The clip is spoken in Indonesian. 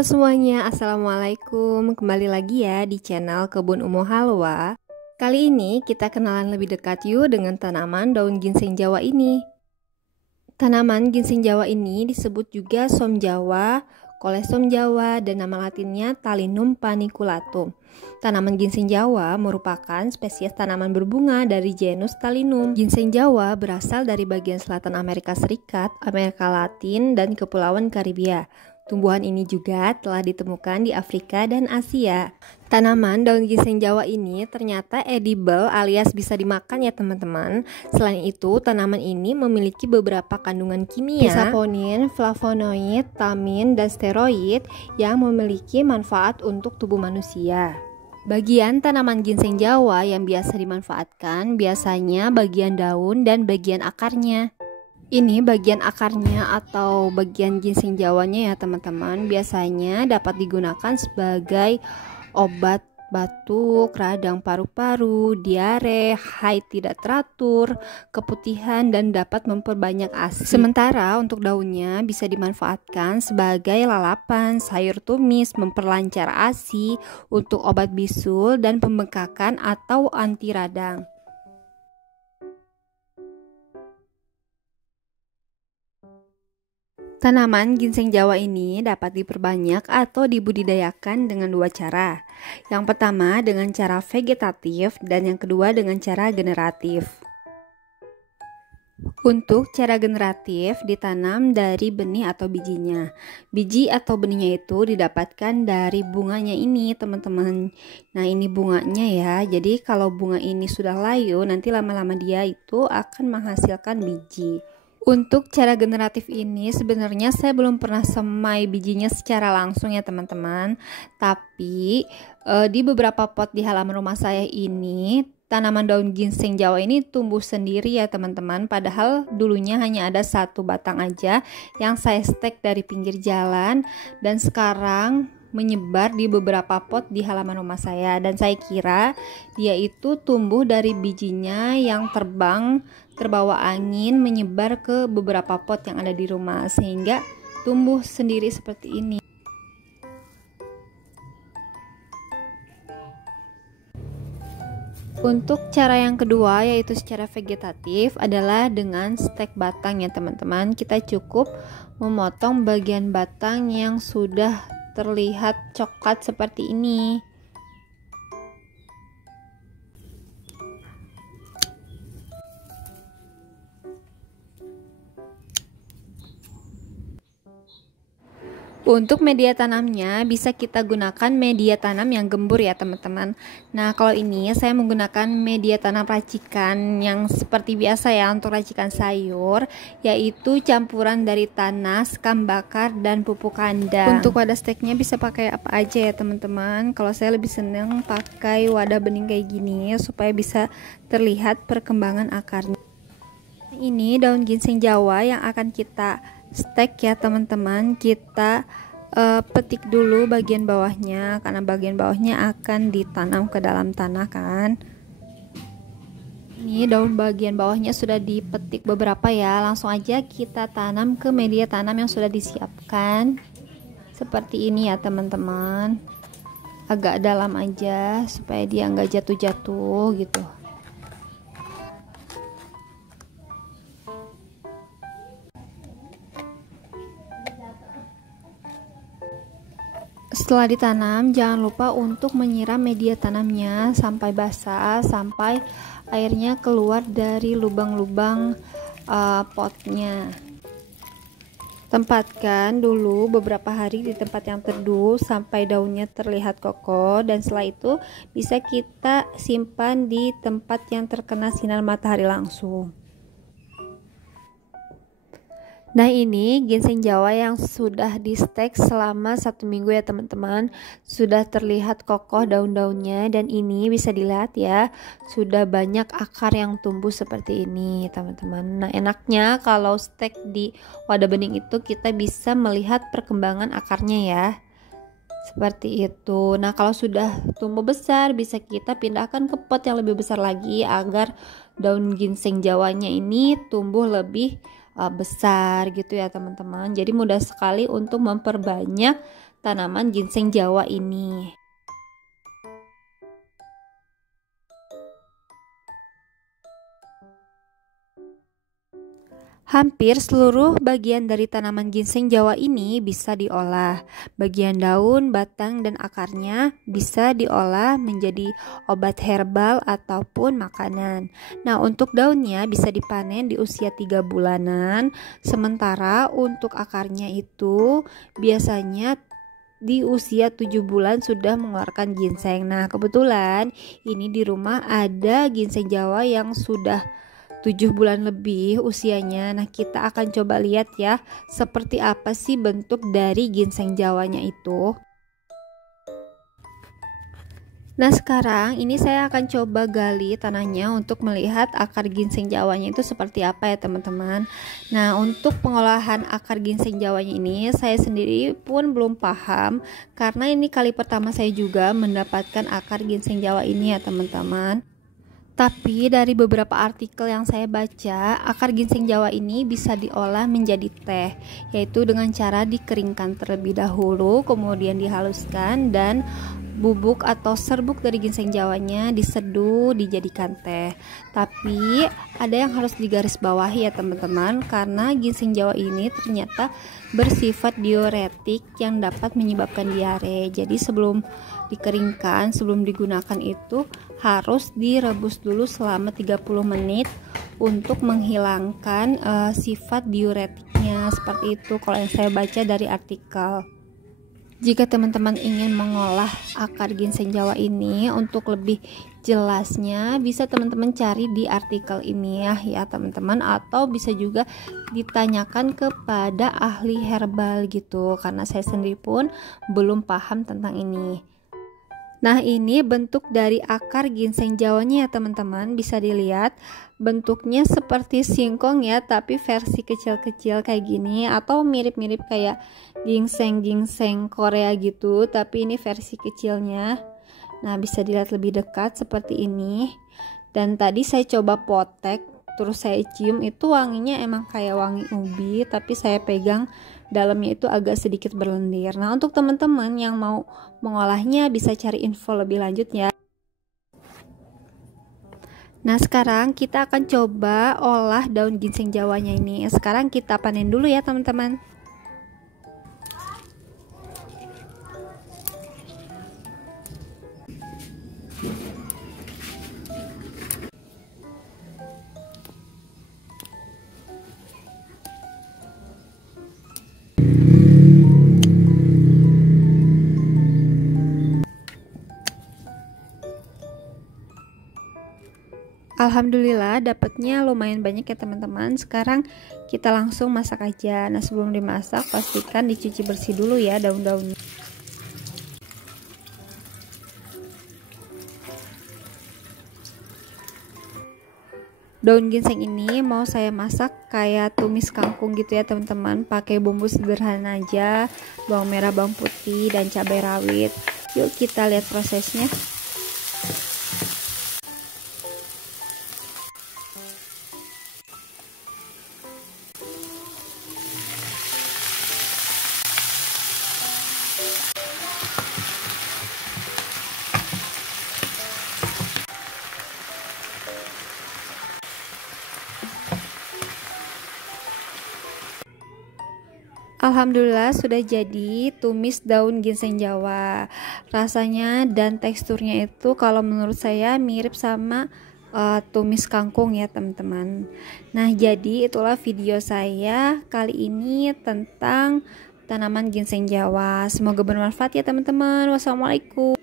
Halo semuanya, Assalamualaikum. Kembali lagi ya di channel Kebun Umo Halwa. Kali ini kita kenalan lebih dekat yuk dengan tanaman daun ginseng Jawa ini. Tanaman ginseng Jawa ini disebut juga som Jawa, kolesom Jawa, dan nama latinnya Talinum paniculatum. Tanaman ginseng Jawa merupakan spesies tanaman berbunga dari genus Talinum. Ginseng Jawa berasal dari bagian selatan Amerika Serikat, Amerika Latin, dan Kepulauan Karibia. Tumbuhan ini juga telah ditemukan di Afrika dan Asia. Tanaman daun ginseng Jawa ini ternyata edible alias bisa dimakan ya teman-teman. Selain itu, tanaman ini memiliki beberapa kandungan kimia, saponin, flavonoid, tamin, dan steroid yang memiliki manfaat untuk tubuh manusia. Bagian tanaman ginseng Jawa yang biasa dimanfaatkan biasanya bagian daun dan bagian akarnya. Ini bagian akarnya atau bagian ginseng Jawanya ya teman-teman. Biasanya dapat digunakan sebagai obat batuk, radang paru-paru, diare, haid tidak teratur, keputihan, dan dapat memperbanyak ASI. Sementara untuk daunnya bisa dimanfaatkan sebagai lalapan, sayur tumis, memperlancar ASI, untuk obat bisul dan pembengkakan atau anti radang. Tanaman ginseng Jawa ini dapat diperbanyak atau dibudidayakan dengan dua cara. Yang pertama dengan cara vegetatif dan yang kedua dengan cara generatif. Untuk cara generatif ditanam dari benih atau bijinya. Biji atau benihnya itu didapatkan dari bunganya ini teman-teman. Nah ini bunganya ya. Jadi kalau bunga ini sudah layu nanti lama-lama dia itu akan menghasilkan biji. Untuk cara generatif ini sebenarnya saya belum pernah semai bijinya secara langsung ya teman-teman. Tapi di beberapa pot di halaman rumah saya ini tanaman daun ginseng Jawa ini tumbuh sendiri ya teman-teman. Padahal dulunya hanya ada satu batang aja yang saya stek dari pinggir jalan. Dan sekarang menyebar di beberapa pot di halaman rumah saya. Dan saya kira dia itu tumbuh dari bijinya yang terbawa angin menyebar ke beberapa pot yang ada di rumah sehingga tumbuh sendiri seperti ini. Untuk cara yang kedua yaitu secara vegetatif adalah dengan stek batang ya teman-teman. Kita cukup memotong bagian batang yang sudah terlihat coklat seperti ini. Untuk media tanamnya bisa kita gunakan media tanam yang gembur ya teman-teman. Nah kalau ini saya menggunakan media tanam racikan yang seperti biasa ya untuk racikan sayur, yaitu campuran dari tanah, sekam bakar, dan pupuk kandang. Untuk wadah steknya bisa pakai apa aja ya teman-teman. Kalau saya lebih senang pakai wadah bening kayak gini supaya bisa terlihat perkembangan akarnya. Ini daun ginseng Jawa yang akan kita stek ya teman-teman. Kita petik dulu bagian bawahnya karena bagian bawahnya akan ditanam ke dalam tanah kan. Ini daun bagian bawahnya sudah dipetik beberapa ya. Langsung aja kita tanam ke media tanam yang sudah disiapkan seperti ini ya teman-teman. Agak dalam aja supaya dia nggak jatuh-jatuh gitu. Setelah ditanam, jangan lupa untuk menyiram media tanamnya sampai basah, sampai airnya keluar dari lubang-lubang potnya. Tempatkan dulu beberapa hari di tempat yang teduh sampai daunnya terlihat kokoh, dan setelah itu bisa kita simpan di tempat yang terkena sinar matahari langsung. Nah ini ginseng Jawa yang sudah di stek selama 1 minggu ya teman-teman. Sudah terlihat kokoh daun-daunnya dan ini bisa dilihat ya sudah banyak akar yang tumbuh seperti ini teman-teman. Nah enaknya kalau stek di wadah bening itu kita bisa melihat perkembangan akarnya ya. Seperti itu. Nah kalau sudah tumbuh besar bisa kita pindahkan ke pot yang lebih besar lagi agar daun ginseng Jawanya ini tumbuh lebih besar gitu ya teman-teman. Jadi mudah sekali untuk memperbanyak tanaman ginseng Jawa ini. Hampir seluruh bagian dari tanaman ginseng Jawa ini bisa diolah. Bagian daun, batang, dan akarnya bisa diolah menjadi obat herbal ataupun makanan. Nah, untuk daunnya bisa dipanen di usia 3 bulanan, sementara untuk akarnya itu biasanya di usia 7 bulan sudah mengeluarkan ginseng. Nah, kebetulan ini di rumah ada ginseng Jawa yang sudah 7 bulan lebih usianya. Nah, kita akan coba lihat ya, seperti apa sih bentuk dari ginseng Jawanya itu. Nah, sekarang ini saya akan coba gali tanahnya untuk melihat akar ginseng Jawanya itu seperti apa ya teman-teman. Nah, untuk pengolahan akar ginseng Jawanya ini saya sendiri pun belum paham, karena ini kali pertama saya juga mendapatkan akar ginseng Jawa ini ya teman-teman. Tapi dari beberapa artikel yang saya baca, akar ginseng Jawa ini bisa diolah menjadi teh, yaitu dengan cara dikeringkan terlebih dahulu, kemudian dihaluskan, dan bubuk atau serbuk dari ginseng Jawanya diseduh dijadikan teh. Tapi ada yang harus digarisbawahi ya teman-teman, karena ginseng Jawa ini ternyata bersifat diuretik yang dapat menyebabkan diare. Jadi sebelum dikeringkan, sebelum digunakan itu harus direbus dulu selama 30 menit untuk menghilangkan sifat diuretiknya, seperti itu kalau yang saya baca dari artikel. Jika teman-teman ingin mengolah akar ginseng Jawa ini untuk lebih jelasnya, bisa teman-teman cari di artikel ini ya teman-teman, atau bisa juga ditanyakan kepada ahli herbal gitu, karena saya sendiri pun belum paham tentang ini. Nah, ini bentuk dari akar ginseng Jawanya ya teman-teman, bisa dilihat bentuknya seperti singkong ya, tapi versi kecil-kecil kayak gini, atau mirip-mirip kayak ginseng Korea gitu, tapi ini versi kecilnya. Nah, bisa dilihat lebih dekat seperti ini. Dan tadi saya coba potek, terus saya cium, itu wanginya emang kayak wangi ubi, tapi saya pegang dalamnya itu agak sedikit berlendir. Nah, untuk teman-teman yang mau mengolahnya bisa cari info lebih lanjut ya. Nah, sekarang kita akan coba olah daun ginseng Jawanya ini. Sekarang kita panen dulu ya teman-teman. Alhamdulillah dapatnya lumayan banyak ya teman-teman. Sekarang kita langsung masak aja. Nah, sebelum dimasak pastikan dicuci bersih dulu ya daun-daunnya. Daun ginseng ini mau saya masak kayak tumis kangkung gitu ya teman-teman, pakai bumbu sederhana aja, bawang merah, bawang putih, dan cabai rawit. Yuk kita lihat prosesnya. Alhamdulillah sudah jadi tumis daun ginseng Jawa. Rasanya dan teksturnya itu kalau menurut saya mirip sama tumis kangkung ya teman-teman. Nah, jadi itulah video saya kali ini tentang tanaman ginseng Jawa. Semoga bermanfaat ya teman-teman. Wassalamualaikum.